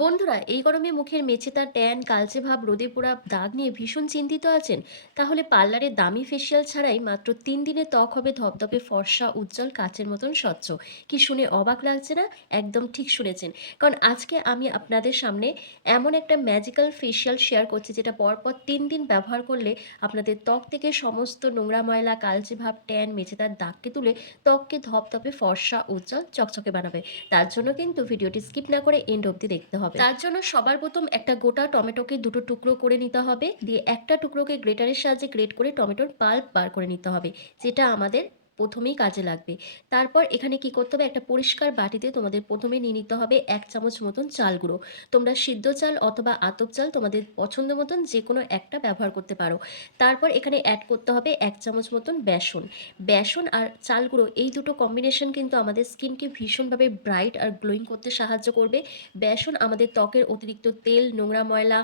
বন্ধুরা, এই গরমে মুখের মেচেতা ট্যান, কালচে ভাব, রোদে পোড়া দাগ নিয়ে ভীষণ চিন্তিত আছেন? তাহলে পার্লারে দামি ফেসিয়াল ছাড়াই মাত্র 3 দিনে ত্বক হবে ধপধপে ফর্সা, উজ্জ্বল, কাচের মতন স্বচ্ছ। কি শুনে অবাক লাগছে না? একদম ঠিক শুনেছেন। কারণ আজকে আমি আপনাদের সামনে এমন একটা ম্যাজিক্যাল ফেসিয়াল শেয়ার করছি, যেটা পরপর 3 দিন ব্যবহার করলে আপনাদের ত্বক থেকে সমস্ত নোংরা ময়লা, কালচে ভাব, ট্যান, মেচেদার দাগকে তুলে ত্বককে ধপধপে ফর্সা, উজ্জ্বল, চকচকে বানাবে। তার জন্য কিন্তু ভিডিওটি স্কিপ না করে এন্ড অবধি দেখতে হবে। তার জন্য সবার প্রথম একটা গোটা টমেটোকে দুটো টুকরো করে নিতে হবে। দিয়ে একটা টুকরোকে গ্রেটারের সাহায্যে গ্রেট করে টমেটোর পাল্প বার করে নিতে হবে, যেটা আমাদের প্রথমেই কাজে লাগবে। তারপর এখানে কি করতে হবে, একটা পরিষ্কার বাটিতে তোমাদের প্রথমে নিয়ে নিতে হবে 1 চামচ মতন চাল গুঁড়ো। তোমরা সিদ্ধ চাল অথবা আতপ চাল তোমাদের পছন্দ মতন যে কোনো একটা ব্যবহার করতে পারো। তারপর এখানে অ্যাড করতে হবে 1 চামচ মতন বেসন। বেসন আর চাল গুঁড়ো এই দুটো কম্বিনেশন কিন্তু আমাদের স্কিনকে ভীষণভাবে ব্রাইট আর গ্লোয়িং করতে সাহায্য করবে। বেসন আমাদের ত্বকের অতিরিক্ত তেল, নোংরা ময়লা,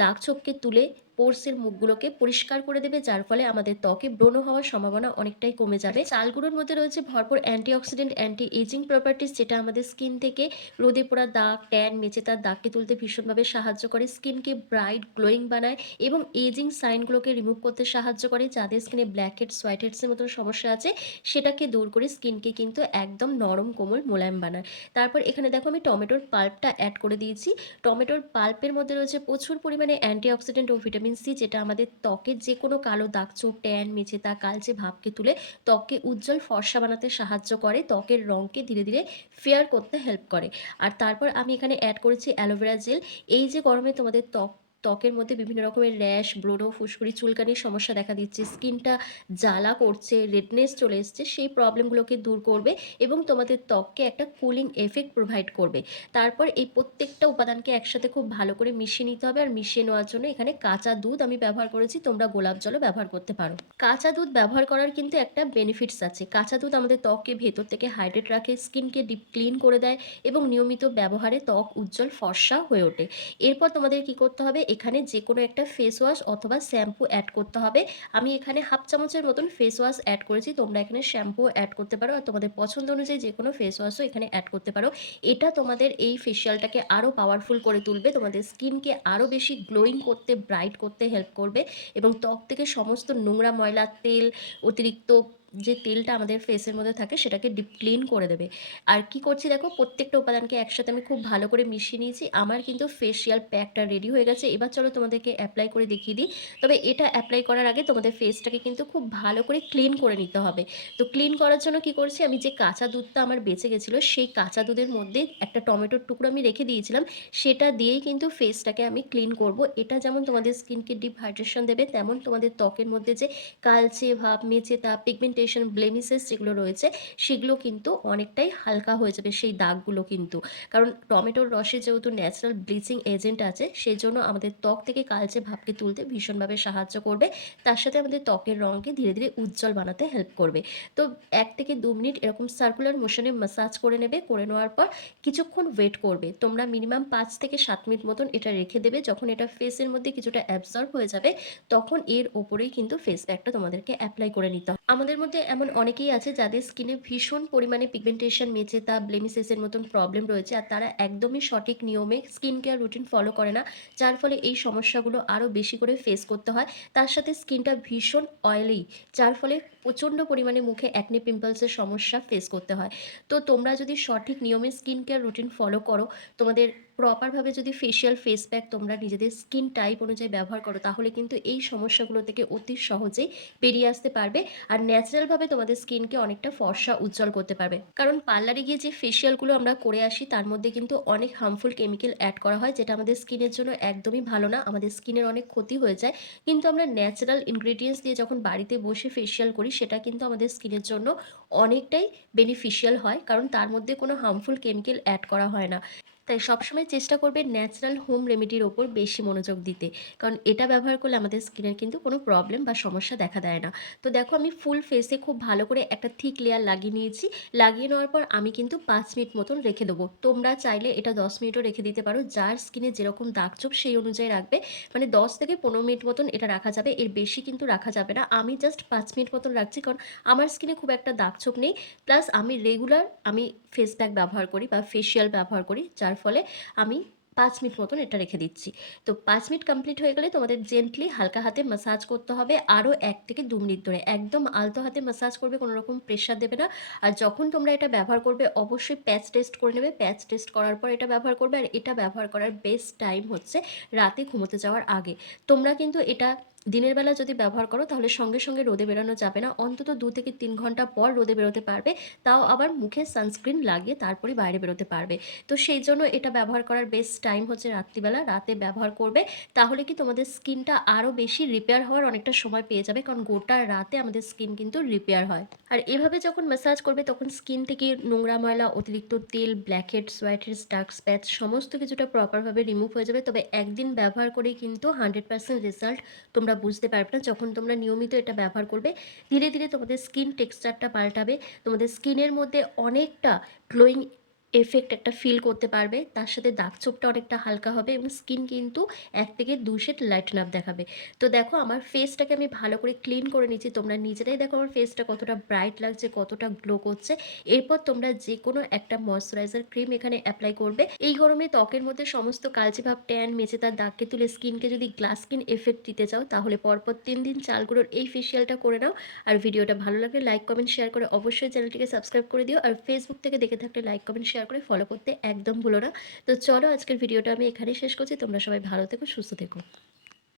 দাগ ছোপকে তুলে পোরসের মুখগুলোকে পরিষ্কার করে দেবে, যার ফলে আমাদের ত্বকে ব্রণ হওয়ার সম্ভাবনা অনেকটাই কমে যাবে। চালগুলোর মধ্যে রয়েছে ভরপুর অ্যান্টিঅক্সিডেন্ট, অ্যান্টি এজিং প্রপার্টিস, যেটা আমাদের স্কিন থেকে রোদে পোড়া দাগ, ট্যান, মেচেদার দাগকে তুলতে ভীষণভাবে সাহায্য করে, স্কিনকে ব্রাইট গ্লোয়িং বানায় এবং এজিং সাইনগুলোকে রিমুভ করতে সাহায্য করে। যাদের স্কিনে ব্ল্যাক হেডস, হোয়াইট হেডসের মতো সমস্যা আছে, সেটাকে দূর করে স্কিনকে কিন্তু একদম নরম, কোমল, মোলায়েম বানায়। তারপর এখানে দেখো আমি টমেটোর পাল্পটা অ্যাড করে দিয়েছি। টমেটোর পাল্পের মধ্যে রয়েছে প্রচুর পরিমাণে অ্যান্টিঅক্সিডেন্ট ও ভিটামিন সি, যেটা আমাদের ত্বকের যে কোনো কালো দাগছোপ, ট্যান, মেচেতা, কালচে ভাবকে তুলে ত্বককে উজ্জ্বল ফর্সা বানাতে সাহায্য করে, ত্বকের রঙকে ধীরে ধীরে ফেয়ার করতে হেল্প করে। আর তারপর আমি এখানে অ্যাড করেছি অ্যালোভেরা জেল। এই যে গরমে তোমাদের ত্বকের মধ্যে বিভিন্ন রকমের র্যাশ, ব্রণ, ফুসকুড়ি, চুলকানির সমস্যা দেখা দিচ্ছে, স্কিনটা জ্বালা করছে, রেডনেস চলে এসছে, সেই প্রবলেমগুলোকে দূর করবে এবং তোমাদের ত্বককে একটা কুলিং এফেক্ট প্রোভাইড করবে। তারপর এই প্রত্যেকটা উপাদানকে একসাথে খুব ভালো করে মিশিয়ে নিতে হবে। আর মিশিয়ে নেওয়ার জন্য এখানে কাঁচা দুধ আমি ব্যবহার করেছি, তোমরা গোলাপ জলও ব্যবহার করতে পারো। কাঁচা দুধ ব্যবহার করার কিন্তু একটা বেনিফিটস আছে। কাঁচা দুধ আমাদের ত্বককে ভেতর থেকে হাইড্রেট রাখে, স্কিনকে ডিপ ক্লিন করে দেয় এবং নিয়মিত ব্যবহারে ত্বক উজ্জ্বল ফর্সা হয়ে ওঠে। এরপর তোমাদের কি করতে হবে, এখানে যে কোনো একটা ফেস ওয়াশ অথবা শ্যাম্পু অ্যাড করতে হবে। আমি এখানে হাফ চামচের মতন ফেস ওয়াশ অ্যাড করেছি, তোমরা এখানে শ্যাম্পু অ্যাড করতে পারো আর তোমাদের পছন্দ অনুযায়ী যে কোনো ফেস ওয়াশও এখানে অ্যাড করতে পারো। এটা তোমাদের এই ফেসিয়ালটাকে আরও পাওয়ারফুল করে তুলবে, তোমাদের স্কিনকে আরও বেশি গ্লোয়িং করতে, ব্রাইট করতে হেল্প করবে এবং ত্বক থেকে সমস্ত নোংরা ময়লা, তেল, অতিরিক্ত যে তেলটা আমাদের ফেসের মধ্যে থাকে সেটাকে ডিপ ক্লিন করে দেবে। আর কি করছি দেখো, প্রত্যেকটা উপাদানকে একসাথে আমি খুব ভালো করে মিশিয়ে নিয়েছি। আমার কিন্তু ফেসিয়াল প্যাকটা রেডি হয়ে গেছে। এবার চলো তোমাদেরকে অ্যাপ্লাই করে দেখিয়ে দিই। তবে এটা অ্যাপ্লাই করার আগে তোমাদের ফেসটাকে কিন্তু খুব ভালো করে ক্লিন করে নিতে হবে। তো ক্লিন করার জন্য কি করছি, আমি যে কাঁচা দুধটা আমার বেঁচে গেছিলো, সেই কাঁচা দুধের মধ্যে একটা টমেটোর টুকরো আমি রেখে দিয়েছিলাম, সেটা দিয়েই কিন্তু ফেসটাকে আমি ক্লিন করব। এটা যেমন তোমাদের স্কিনকে ডিপ হাইড্রেশন দেবে, তেমন তোমাদের ত্বকের মধ্যে যে কালচে ভাব, মেচেতা, পিগমেন্টেশন, ব্লেমিসেস যেগুলো রয়েছে, সেগুলো কিন্তু অনেকটাই হালকা হয়ে যাবে, সেই দাগগুলো কিন্তু। কারণ টমেটোর রসে যেহেতু ন্যাচারাল ব্লিচিং এজেন্ট আছে, সেই জন্য আমাদের ত্বক থেকে কালচে ভাবকে তুলতে ভীষণভাবে সাহায্য করবে। তার সাথে আমাদের ত্বকের রঙকে ধীরে ধীরে উজ্জ্বল বানাতে হেল্প করবে। তো 1 থেকে 2 মিনিট এরকম সার্কুলার মোশনে ম্যাসাজ করে নেবে। করে নেওয়ার পর কিছুক্ষণ ওয়েট করবে। তোমরা মিনিমাম 5 থেকে 7 মিনিট মতন এটা রেখে দেবে। যখন এটা ফেসের মধ্যে কিছুটা অ্যাবজর্ব হয়ে যাবে, তখন এর ওপরেই কিন্তু ফেস প্যাকটা তোমাদেরকে অ্যাপ্লাই করে নিতে হবে। আমাদের মধ্যে এমন অনেকেই আছে যাদের স্কিনে ভীষণ পরিমাণে পিগমেন্টেশন, মেচেতা, ব্লেমিসেসের মতন প্রবলেম রয়েছে, আর তারা একদমই সঠিক নিয়মে স্কিন কেয়ার রুটিন ফলো করে না, যার ফলে এই সমস্যাগুলো আরও বেশি করে ফেস করতে হয়। তার সাথে স্কিনটা ভীষণ অয়েলি, যার ফলে প্রচণ্ড পরিমাণে মুখে অ্যাকনে, পিম্পলসের সমস্যা ফেস করতে হয়। তো তোমরা যদি সঠিক নিয়মে স্কিন কেয়ার রুটিন ফলো করো, তোমাদের প্রপারভাবে যদি ফেসিয়াল, ফেস প্যাক তোমরা নিজেদের স্কিন টাইপ অনুযায়ী ব্যবহার করো, তাহলে কিন্তু এই সমস্যাগুলো থেকে অতি সহজেই বেরিয়ে আসতে পারবে আর ন্যাচারালভাবে তোমাদের স্কিনকে অনেকটা ফর্সা, উজ্জ্বল করতে পারবে। কারণ পার্লারে গিয়ে যে ফেসিয়ালগুলো আমরা করে আসি, তার মধ্যে কিন্তু অনেক হার্মফুল কেমিক্যাল অ্যাড করা হয়, যেটা আমাদের স্কিনের জন্য একদমই ভালো না, আমাদের স্কিনের অনেক ক্ষতি হয়ে যায়। কিন্তু আমরা ন্যাচারাল ইনগ্রেডিয়েন্টস দিয়ে যখন বাড়িতে বসে ফেসিয়াল করি, সেটা কিন্তু আমাদের স্কিনের জন্য অনেকটাই বেনিফিশিয়াল হয়, কারণ তার মধ্যে কোনো হার্মফুল কেমিক্যাল অ্যাড করা হয় না। তাই সবসময় চেষ্টা করবে ন্যাচারাল হোম রেমেডির ওপর বেশি মনোযোগ দিতে, কারণ এটা ব্যবহার করলে আমাদের স্কিনের কিন্তু কোনো প্রবলেম বা সমস্যা দেখা দেয় না। তো দেখো আমি ফুল ফেসে খুব ভালো করে একটা থিক লেয়ার লাগিয়ে নিয়েছি। লাগিয়ে নেওয়ার পর আমি কিন্তু 5 মিনিট মতন রেখে দেবো। তোমরা চাইলে এটা 10 মিনিটও রেখে দিতে পারো, যার স্কিনে যেরকম দাগছোপ সেই অনুযায়ী রাখবে। মানে 10 থেকে 15 মিনিট মতন এটা রাখা যাবে, এর বেশি কিন্তু রাখা যাবে না। আমি জাস্ট 5 মিনিট মতন রাখছি, কারণ আমার স্কিনে খুব একটা দাগছোপ নেই, প্লাস আমি রেগুলার ফেস প্যাক ব্যবহার করি বা ফেসিয়াল ব্যবহার করি, যার ফলে আমি ৫ মিনিট মতন এটা রেখে দিচ্ছি। তো ৫ মিনিট কমপ্লিট হয়ে গেলে তোমাদের জেন্টলি হালকা হাতে ম্যাসাজ করতে হবে আরও ১ থেকে ২ মিনিট ধরে। একদম আলতো হাতে ম্যাসাজ করবে, কোনো রকম প্রেশার দেবে না। আর যখন তোমরা এটা ব্যবহার করবে অবশ্যই প্যাচ টেস্ট করে নেবে। প্যাচ টেস্ট করার পর এটা ব্যবহার করবে। আর এটা ব্যবহার করার বেস্ট টাইম হচ্ছে রাতে ঘুমোতে যাওয়ার আগে। তোমরা কিন্তু এটা দিনের বেলা যদি ব্যবহার করো তাহলে সঙ্গে, সঙ্গে রোদে বেরোনো যাবে না। অন্তত ২ থেকে ৩ ঘন্টা পর রোদে বেরোতে পারবে। তাও আবার মুখে সানস্ক্রিন লাগিয়ে তারপরেই বাইরে বেরোতে পারবে। তো সেই জন্য এটা ব্যবহার করার বেস্ট টাইম হচ্ছে রাত্রিবেলা। রাতে ব্যবহার করবে। তাহলে কি তোমাদের স্কিনটা আরও বেশি রিপেয়ার হওয়ার অনেকটা সময় পেয়ে যাবে। কারণ গোটা রাতে আমাদের স্কিন কিন্তু রিপেয়ার হয়। আর এভাবে যখন ম্যাসাজ করবে তখন স্কিন থেকে নোংরা ময়লা, অতিরিক্ত তেল, ব্ল্যাকহেডস, হোয়াইট হেডস, ডার্ক স্প্যাচ সমস্ত কিছুটা প্রপারভাবে রিমুভ হয়ে যাবে। তবে একদিন ব্যবহার করেই কিন্তু 100% রেজাল্ট তোমরা বুঝতে পারবে না। যখন তোমরা নিয়মিত এটা ব্যবহার করবে, ধীরে, ধীরে তোমাদের স্কিন টেক্সচারটা পাল্টাবে। তোমাদের স্কিনের মধ্যে অনেকটা গ্লোয়িং এফেক্ট একটা ফিল করতে পারবে। তার সাথে দাগছোপটা অনেকটা হালকা হবে এবং স্কিন কিন্তু ১ থেকে ২ শেড লাইটেন আপ দেখাবে। তো দেখো আমার ফেসটাকে আমি ভালো করে ক্লিন করে নিচ্ছি। তোমরা নিজেরাই দেখো আমার ফেসটা কতটা ব্রাইট লাগছে, কতটা গ্লো করছে। এরপর তোমরা যেকোনো একটা ময়েশ্চারাইজার ক্রিম এখানে এপ্লাই করবে। এই গরমে ত্বকের মধ্যে সমস্ত কালচে ভাব, ট্যান, মেচেদার দাগকে তুলে স্কিনকে যদি গ্লাস স্কিন এফেক্ট দিতে চাও তাহলে পরপর ৩ দিন চালগুলোর এই ফেসিয়ালটা করে নাও। আর ভিডিওটা ভালো লাগলে লাইক, কমেন্ট, শেয়ার করে অবশ্যই চ্যানেলটিকে সাবস্ক্রাইব করে দিও। আর ফেসবুক থেকে দেখে থাকলে লাইক, কমেন্ট, শেয়ার করে ফলো করতে একদম ভুলো না। তো চলো আজকের ভিডিওটা আমি এখানেই শেষ করছি। তোমরা সবাই ভালো থেকো, সুস্থ থেকো।